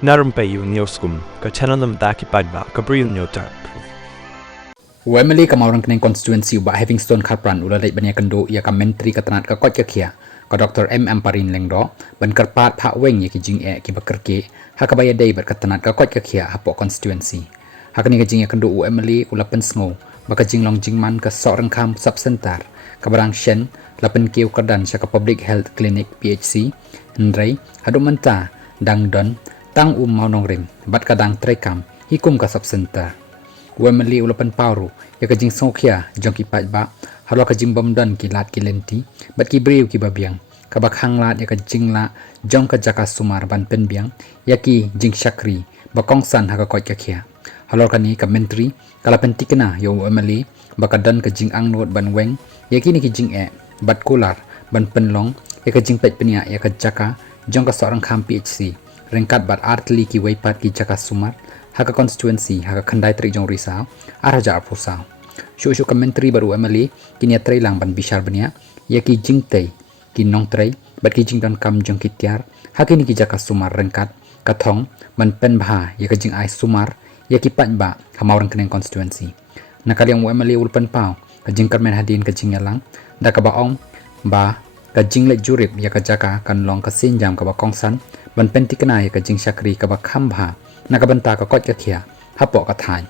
Na Rympei U ka channel nabynta paidbah Bri U Hynñiewtrep. Wemeli kamaurang keneng constituency ba Heavingstone kharpran ulalai ban Iakynduh Iaka Myntri katanat ka Koit ka Khiah ka Dr. Parin lengdo ban karpat phak weng yaki Jingeh ki bakerke hakabaya dei bat katanat ka Koit ka Khiah hapo constituency hakani ka Jing Iakynduh Wemeli ulapan sngo baka jinglong jingman ka Sohryngkham subcenter ka barang shen lapan kiu kadan sa ka public health clinic PHC Myntri nabynta dangdon tang maunong rim bat kadang trekam hikum ka subcenter Wemeli ulapan paru ya ka jing Khiah jong ki paidbah Halor ka jing bomdan ki lat ki lenti bat ki Bri U ki babiang ka bak hanglat ya ka jing la jong ka jaka sumar ban penbiang ya ki jing shakri bakongsan ha ka Koit ka Khiah Halor kani ka Myntri kala pentikna yo Wemeli bakadan ka jing angnot ban weng ya ki ni ki jing bat kular ban penlong ya ka jing pet penia ya ka jaka jong ka Sohryngkham PHC rengkat bat artli ki weipat ki jaka sumar haka constituency haka khandai tri jong risau araja apusau shu ka Myntri baru Wemeli kini trai lang ban bishar bania ya ki jingtei ki nong trai bat ki jing dan kam jong ki tiar hakini ki jaka sumar rengkat kathong ban pen bha ya ka jing ai sumar ya ki paidbah hamaurang keneng constituency nakaliang Wemeli ulpan pau ka jing karmen hadin ka jing yalang da ka baong ba ka jing le jurip ya ka jaka kan long ka sinjam ka bakongsan ban pentikna ya ka jing shakri ka bakham bha nakabanta ka Koit ka Khiah hapo ka thai